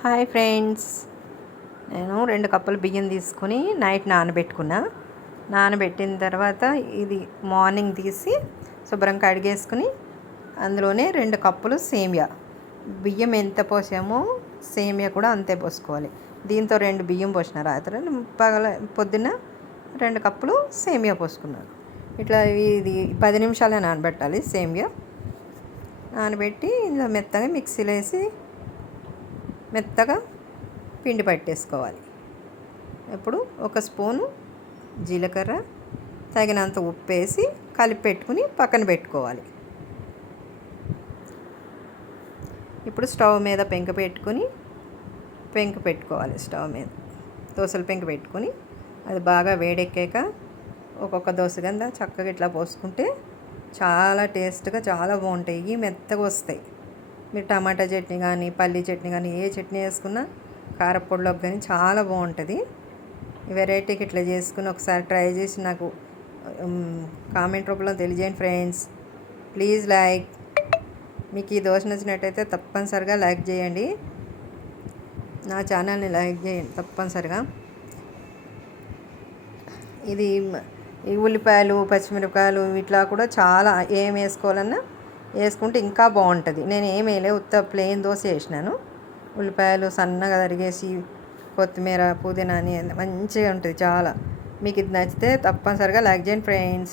Hi friends. నేను రెండు కప్పులు బియ్యం తీసుకుని నైట్ నానబెట్టుకున్నా. నానబెట్టిన తర్వాత ఇది మార్నింగ్ తీసి శుభ్రం కడిగేసుకుని అందులోనే రెండు కప్పులు సేమియా. బియ్యం ఎంత పోసామో సేమియా కూడా అంతే పోసుకోవాలి. దీంతో రెండు బియ్యం పోసిన రాత్రి పగల పొద్దున్న రెండు కప్పులు సేమియా పోసుకున్నాను. ఇట్లా ఇది పది నిమిషాలే నానబెట్టాలి సేమియా. నానబెట్టి ఇందులో మెత్తగా మిక్సీలో వేసి మెత్తగా పిండి పట్టేసుకోవాలి. ఇప్పుడు ఒక స్పూను జీలకర్ర తగినంత ఉప్పు వేసి కలిపి పెట్టుకుని పక్కన పెట్టుకోవాలి. ఇప్పుడు స్టవ్ మీద పెంక పెట్టుకుని పెంక పెట్టుకోవాలి స్టవ్ మీద. దోశల పెంక పెట్టుకుని అది బాగా వేడెక్కాక ఒక్కొక్క దోశ కింద చక్కగా ఇట్లా పోసుకుంటే చాలా టేస్ట్గా చాలా బాగుంటాయి. మెత్తగా వస్తాయి. మీరు టమాటా చట్నీ కానీ పల్లీ చట్నీ కానీ ఏ చట్నీ వేసుకున్నా కారపొడిలోకి కానీ చాలా బాగుంటుంది. వెరైటీకి ఇట్లా చేసుకుని ఒకసారి ట్రై చేసి నాకు కామెంట్ రూపంలో తెలియజేయండి ఫ్రెండ్స్. Please like. మీకు ఈ దోశ నచ్చినట్టయితే తప్పనిసరిగా లైక్ చేయండి. నా ఛానల్ని లైక్ చేయండి తప్పనిసరిగా. ఇది ఈ ఉల్లిపాయలు పచ్చిమిరపకాయలు ఇట్లా కూడా చాలా ఏం వేసుకోవాలన్నా వేసుకుంటే ఇంకా బాగుంటుంది. నేను ఏం వేయలే ఉత్త ప్లెయిన్ దోశ వేసినాను. ఉల్లిపాయలు సన్నగా తరిగేసి కొత్తిమీర పుదీనా అని మంచిగా ఉంటుంది చాలా. మీకు ఇది నచ్చితే తప్పనిసరిగా లైక్ చేయండి ఫ్రెండ్స్